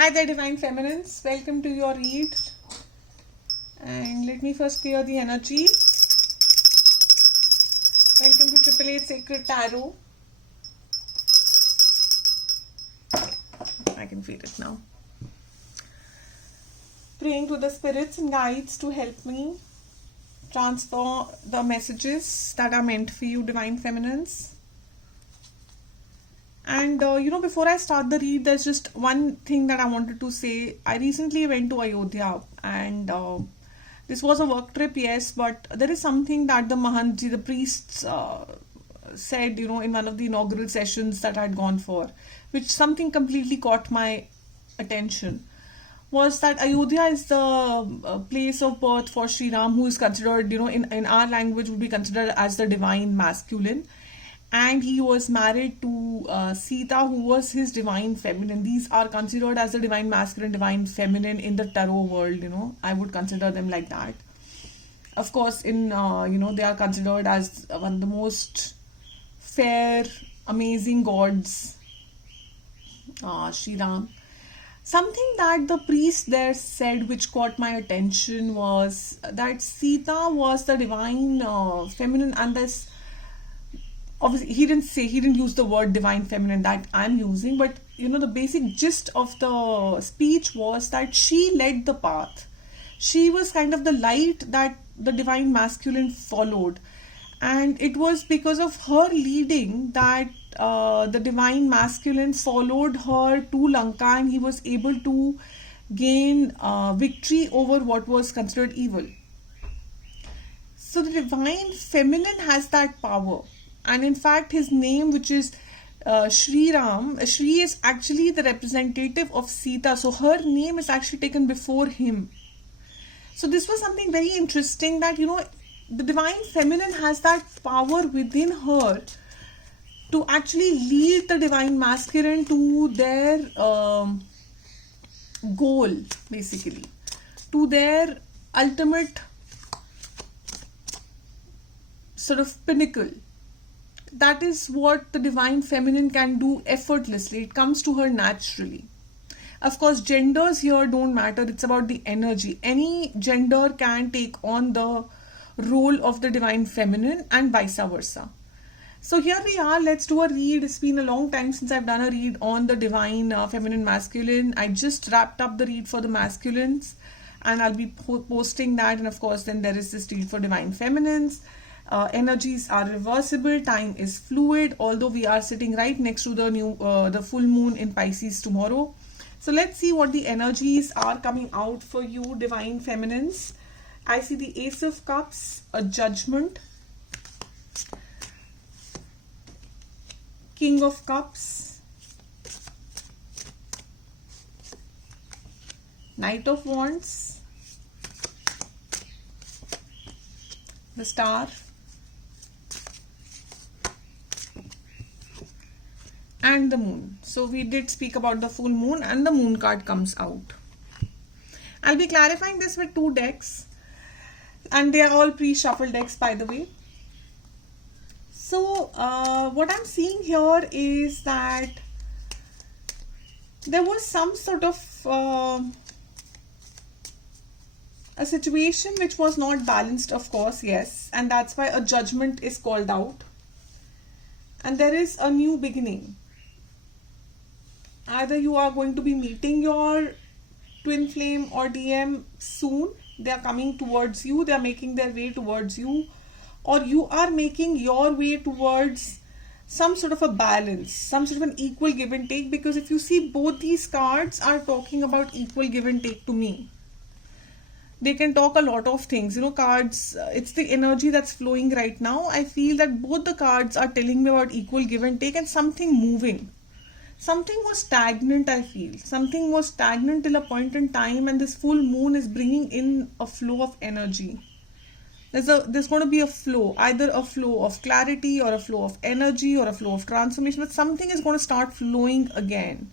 Hi there, Divine Feminines. Welcome to your read. And let me first clear the energy. Welcome to Triple Eight Sacred Tarot. I can feel it now. Praying to the spirits and guides to help me transfer the messages that are meant for you, Divine Feminines. And before I start the read, there's just one thing that I wanted to say. I recently went to Ayodhya, and this was a work trip, yes, but there is something that the Mahantji, the priests, said, in one of the inaugural sessions that I'd gone for, which something completely caught my attention, was that Ayodhya is the place of birth for Sri Ram, who is considered, in our language would be considered as the divine masculine. And he was married to Sita, who was his divine feminine. These are considered as the divine masculine, divine feminine in the tarot world, I would consider them like that. Of course, they are considered as one of the most fair, amazing gods, Sri Ram. Something that the priest there said which caught my attention was that Sita was the divine feminine, and this, obviously he didn't use the word divine feminine that I'm using, but the basic gist of the speech was that she led the path. She was kind of the light that the divine masculine followed, and it was because of her leading that the divine masculine followed her to Lanka, and he was able to gain victory over what was considered evil. So the divine feminine has that power. And in fact, his name, which is Sri Ram, Shri is actually the representative of Sita. So her name is actually taken before him. So this was something very interesting that, the divine feminine has that power within her to actually lead the divine masculine to their goal, basically, to their ultimate sort of pinnacle. That is what the divine feminine can do effortlessly. It comes to her naturally. Of course, genders here don't matter. It's about the energy. Any gender can take on the role of the divine feminine and vice versa. So here we are. Let's do a read. It's been a long time since I've done a read on the divine feminine masculine. I just wrapped up the read for the masculines, and I'll be posting that. And of course, then there is this read for divine feminines. Energies are reversible, time is fluid, although we are sitting right next to the full moon in Pisces tomorrow. So let's see what the energies are coming out for you, divine feminines. I see the Ace of Cups, a Judgment, King of Cups, Knight of Wands, the Star, and the Moon. So we did speak about the full moon, and the Moon card comes out. I'll be clarifying this with two decks, and they are all pre-shuffled decks, by the way. So what I'm seeing here is that there was some sort of a situation which was not balanced, of course, yes, and that's why a judgment is called out, and there is a new beginning. Either you are going to be meeting your twin flame or DM soon. They are coming towards you. They are making their way towards you. Or you are making your way towards some sort of a balance, some sort of an equal give and take. Because if you see, both these cards are talking about equal give and take to me. They can talk a lot of things. Cards, it's the energy that's flowing right now. I feel that both the cards are telling me about equal give and take and something moving. Something was stagnant, I feel. Something was stagnant till a point in time, and this full moon is bringing in a flow of energy. There's going to be a flow, either a flow of clarity or a flow of energy or a flow of transformation, but something is going to start flowing again.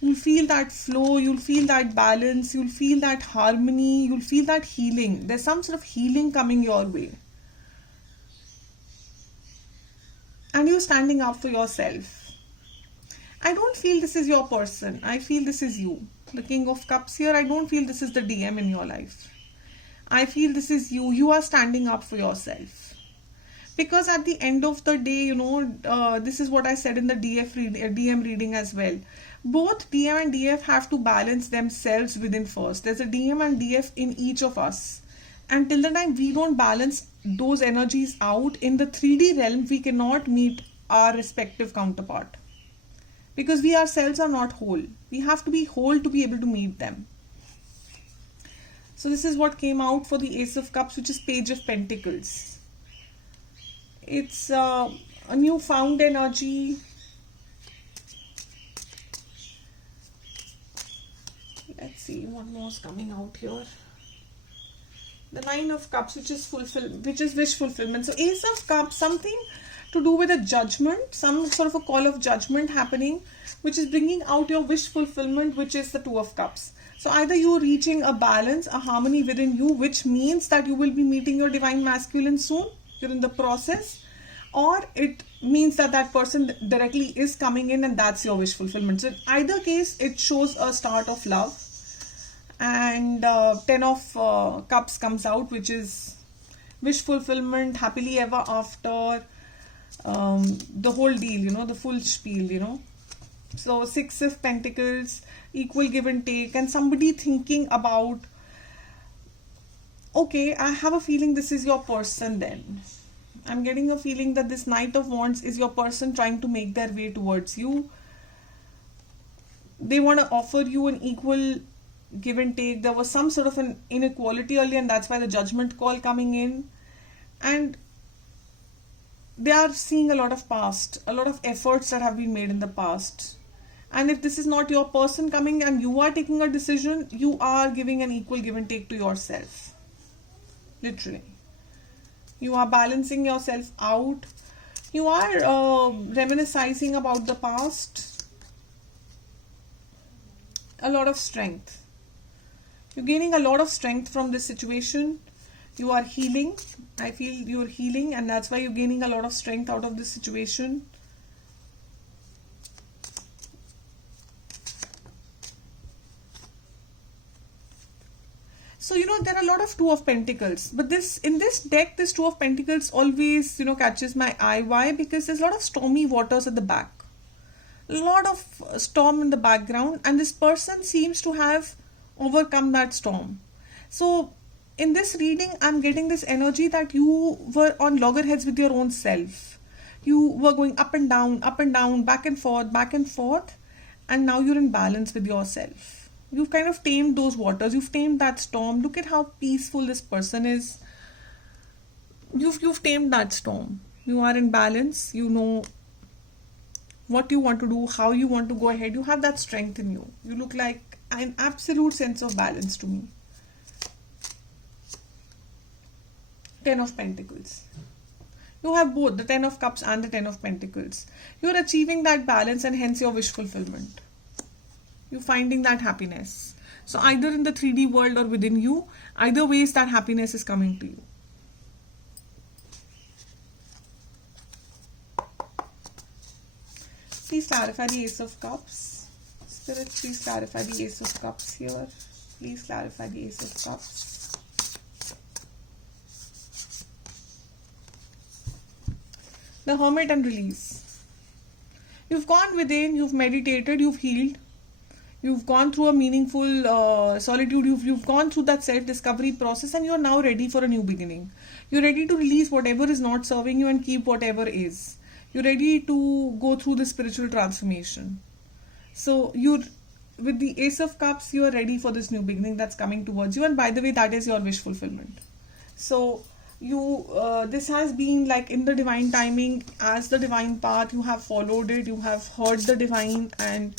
You'll feel that flow, you'll feel that balance, you'll feel that harmony, you'll feel that healing. There's some sort of healing coming your way. And you're standing up for yourself. I don't feel this is your person. I feel this is you. The King of Cups here, I don't feel this is the DM in your life. I feel this is you. You are standing up for yourself. Because at the end of the day, this is what I said in the DM reading as well. Both DM and DF have to balance themselves within first. There's a DM and DF in each of us. And till the time we don't balance those energies out in the 3D realm, we cannot meet our respective counterpart. Because we ourselves are not whole. We have to be whole to be able to meet them. So this is what came out for the Ace of Cups, which is Page of Pentacles. It's a newfound energy. Let's see what more is coming out here. The Nine of Cups, which is wish fulfillment. So Ace of Cups, something to do with a judgment, some sort of a call of judgment happening, which is bringing out your wish fulfillment, which is the Two of Cups. So either you're reaching a balance, a harmony within you, which means that you will be meeting your divine masculine soon. You're in the process, or it means that that person directly is coming in and that's your wish fulfillment. So in either case, it shows a start of love. And 10 of Cups comes out, which is wish fulfillment, happily ever after, the whole deal, the full spiel, So 6 of Pentacles, equal give and take, and somebody thinking about, okay, I have a feeling this is your person then. I'm getting a feeling that this Knight of Wands is your person trying to make their way towards you. They want to offer you an equal give and take. There was some sort of an inequality earlier, and that's why the judgment call coming in. And they are seeing a lot of past, a lot of efforts that have been made in the past. And if this is not your person coming and you are taking a decision, you are giving an equal give and take to yourself. Literally. You are balancing yourself out. You are reminiscing about the past. A lot of strength. You're gaining a lot of strength from this situation. You are healing. I feel you're healing, and that's why you're gaining a lot of strength out of this situation. So, there are a lot of Two of Pentacles. But in this deck, this Two of Pentacles always, catches my eye. Why? Because there's a lot of stormy waters at the back. A lot of storm in the background. And this person seems to have overcome that storm. So, in this reading, I'm getting this energy that you were on loggerheads with your own self. You were going up and down, back and forth. And now you're in balance with yourself. You've kind of tamed those waters. You've tamed that storm. Look at how peaceful this person is. You've tamed that storm. You are in balance. You know what you want to do, how you want to go ahead. You have that strength in you. You look like an absolute sense of balance to me. 10 of Pentacles. You have both the 10 of Cups and the 10 of Pentacles. You're achieving that balance and hence your wish fulfillment. You're finding that happiness. So either in the 3D world or within you, either ways that happiness is coming to you. Please clarify the Ace of Cups. Spirit, please clarify the Ace of Cups here. Please clarify the Ace of Cups. The Hermit and release. You've gone within, you've meditated, you've healed. You've gone through a meaningful solitude. You've gone through that self-discovery process, and you're now ready for a new beginning. You're ready to release whatever is not serving you and keep whatever is. You're ready to go through the spiritual transformation. So with the Ace of Cups, you are ready for this new beginning that's coming towards you. And by the way, that is your wish fulfillment. So this has been like in the divine timing, as the divine path. You have followed it. You have heard the divine, and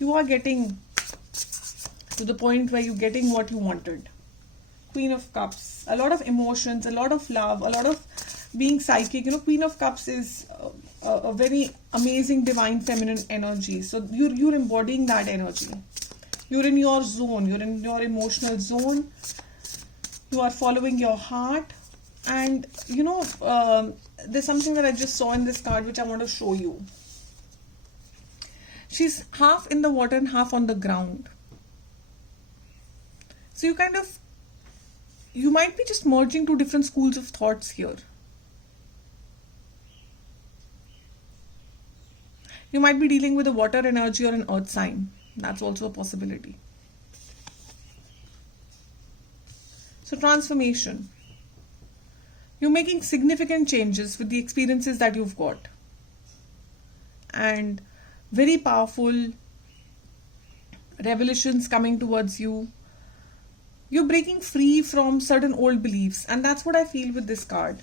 you are getting to the point where you're getting what you wanted. Queen of Cups. A lot of emotions, a lot of love, a lot of being psychic. Queen of Cups is a very amazing divine feminine energy. So you're embodying that energy. You're in your zone. You're in your emotional zone. You are following your heart. And, there's something that I just saw in this card which I want to show you. She's half in the water and half on the ground. So you might be just merging two different schools of thoughts here. You might be dealing with a water energy or an earth sign. That's also a possibility. So transformation. You're making significant changes with the experiences that you've got. And very powerful revelations coming towards you. You're breaking free from certain old beliefs, and that's what I feel with this card.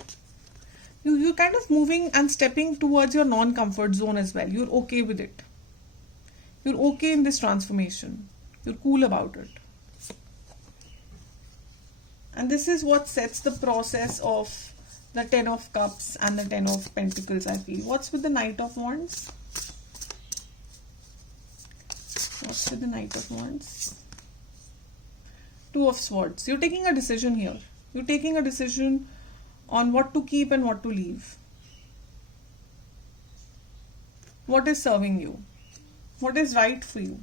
You're kind of moving and stepping towards your non-comfort zone as well. You're okay with it. You're okay in this transformation. You're cool about it. And this is what sets the process of the 10 of Cups and the 10 of Pentacles, I feel. What's with the Knight of Wands? What's with the Knight of Wands? Two of Swords. You're taking a decision here. You're taking a decision on what to keep and what to leave. What is serving you? What is right for you?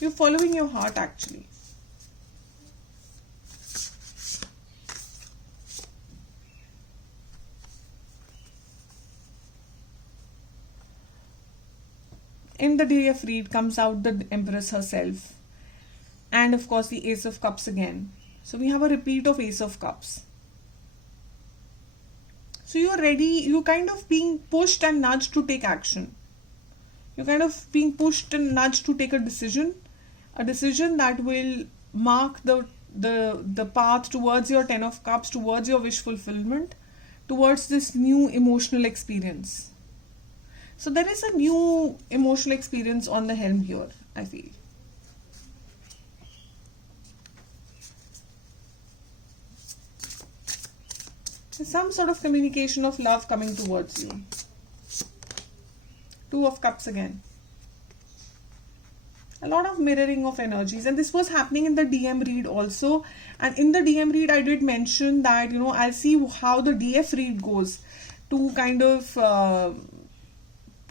You're following your heart actually. In the DF read comes out the Empress herself. And of course the Ace of Cups again. So we have a repeat of Ace of Cups. So you're ready, you're kind of being pushed and nudged to take action. You're kind of being pushed and nudged to take a decision that will mark the path towards your 10 of Cups, towards your wish fulfillment, towards this new emotional experience. So there is a new emotional experience on the helm here, I feel. There's some sort of communication of love coming towards you. Two of Cups again. A lot of mirroring of energies, and this was happening in the DM read also. And in the DM read I did mention that, I'll see how the DF read goes to kind of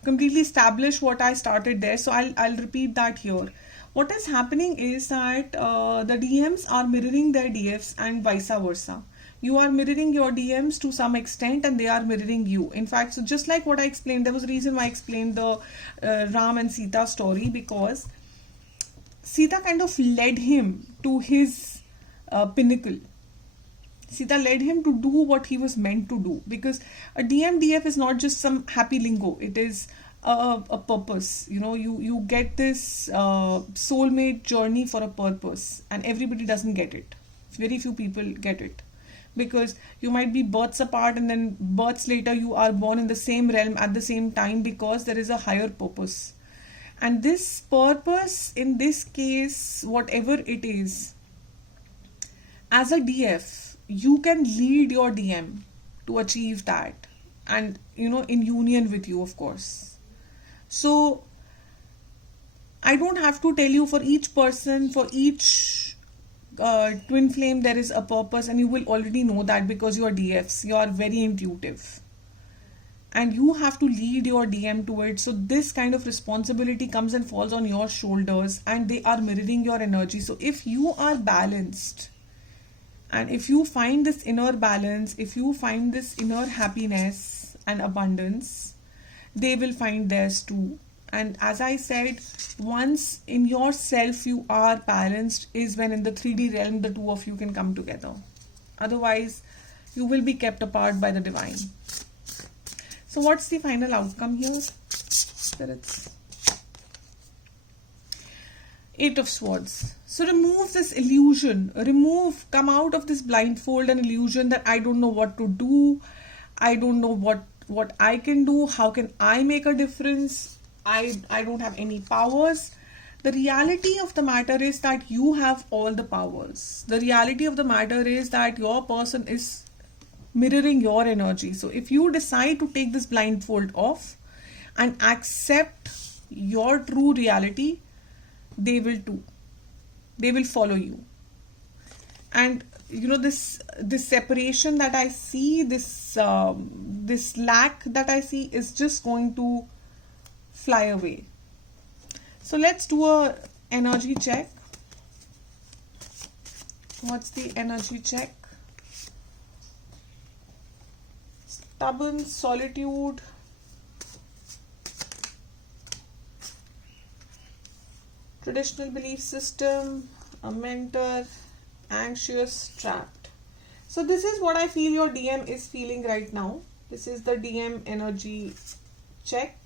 completely establish what I started there. So I'll repeat that here. What is happening is that the DMs are mirroring their DFs and vice versa. You are mirroring your DMs to some extent and they are mirroring you. In fact, so just like what I explained, there was a reason why I explained the Ram and Sita story, because Sita kind of led him to his pinnacle. Sita led him to do what he was meant to do, because a DMDF is not just some happy lingo. It is a purpose. You get this soulmate journey for a purpose, and everybody doesn't get it. Very few people get it, because you might be births apart and then births later you are born in the same realm at the same time, because there is a higher purpose. And this purpose, in this case, whatever it is, as a DF, you can lead your DM to achieve that, and in union with you, of course. So I don't have to tell you, for each person, for each twin flame, there is a purpose, and you will already know that, because you are DFs, you are very intuitive, and you have to lead your DM to it. So this kind of responsibility comes and falls on your shoulders, and they are mirroring your energy. So if you are balanced, and if you find this inner balance, if you find this inner happiness and abundance, they will find theirs too. And as I said, once in yourself you are balanced, is when in the 3D realm the two of you can come together. Otherwise, you will be kept apart by the divine. So what's the final outcome here? Spirits. Eight of Swords. So remove this illusion. Come out of this blindfold and illusion that I don't know what to do. I don't know what I can do. How can I make a difference? I don't have any powers. The reality of the matter is that you have all the powers. The reality of the matter is that your person is mirroring your energy. So if you decide to take this blindfold off and accept your true reality, they will too. They will follow you. And this separation that I see, this lack that I see is just going to fly away. So let's do a energy check. What's the energy check? Stubborn, solitude, traditional belief system, a mentor, anxious, trapped. So this is what I feel your DM is feeling right now. This is the DM energy check.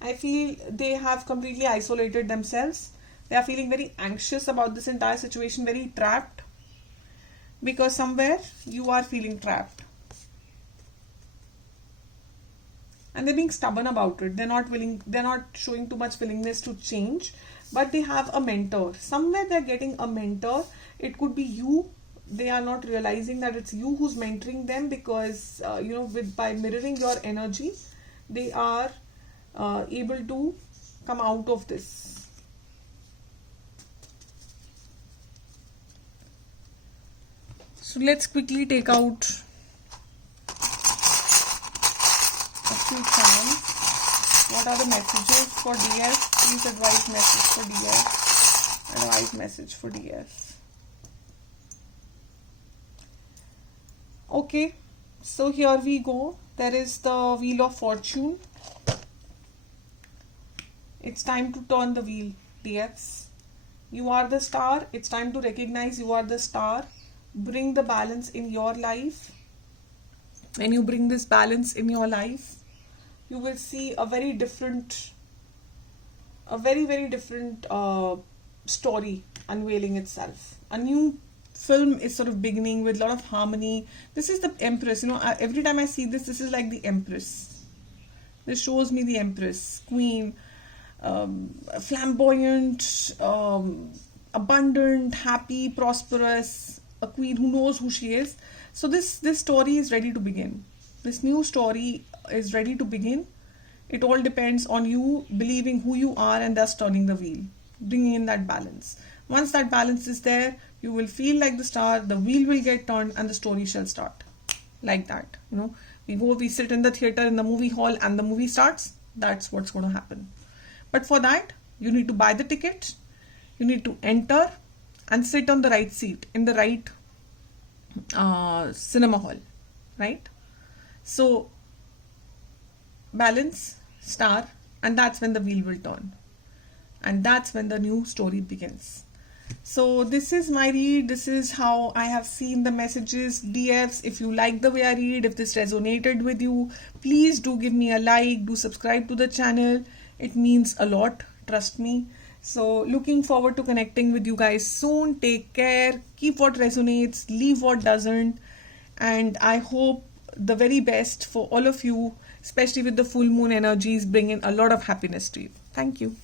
I feel they have completely isolated themselves. They are feeling very anxious about this entire situation, very trapped, because somewhere you are feeling trapped. And they're being stubborn about it. They're not showing too much willingness to change, but they have a mentor. Somewhere they're getting a mentor. It could be you. They are not realizing that it's you who's mentoring them, because by mirroring your energy, they are able to come out of this. So let's quickly take out a few charms. What are the messages for DS? Please advise message for DS. Advise message for DS. Okay, so here we go. There is the Wheel of Fortune. It's time to turn the wheel, DFs. You are the star. It's time to recognize you are the star. Bring the balance in your life. When you bring this balance in your life, you will see a very, very different story unveiling itself. A new film is sort of beginning with a lot of harmony. This is the Empress. Every time I see this is like the Empress. This shows me the Empress, Queen, flamboyant, abundant, happy, prosperous, a queen who knows who she is. So this story is ready to begin. This new story is ready to begin. It all depends on you believing who you are and thus turning the wheel, bringing in that balance. Once that balance is there, you will feel like the star, the wheel will get turned, and the story shall start. Like that. We sit in the theater, in the movie hall, and the movie starts. That's what's going to happen. But for that, you need to buy the ticket, you need to enter and sit on the right seat in the right cinema hall, right? So, balance, star, and that's when the wheel will turn. And that's when the new story begins. So this is my read. This is how I have seen the messages. DFs, if you like the way I read, if this resonated with you, please do give me a like, do subscribe to the channel. It means a lot, trust me. So looking forward to connecting with you guys soon. Take care, keep what resonates, leave what doesn't, and I hope the very best for all of you, especially with the full moon energies, bring in a lot of happiness to you. Thank you.